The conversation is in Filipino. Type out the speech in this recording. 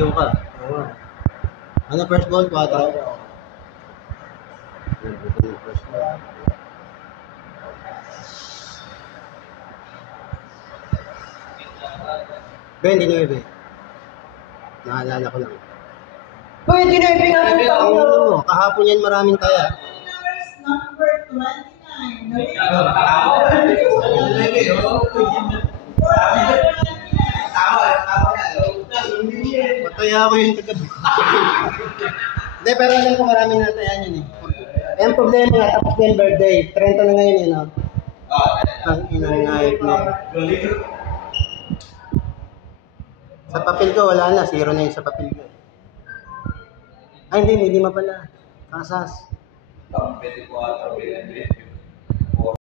Binibigyan ka. Oo. Ano first ball? 4. Ben, di na Ben. Naalala ko lang. Pwede na ipinapit ako. Oo, kahapon yan maraming taya. Number 29. Pataya ako yung kagabi. Hindi, pero alam ko maraming natayan yun eh. Eh, ang problema nga, tapos na yung birthday. 30 na ngayon yun, no? Ang inangayip na. Sa papel ko, wala na. 0 na yun sa papel ko. Ay, hindi. Hindi mapala. Kasas. Pwede ko ata,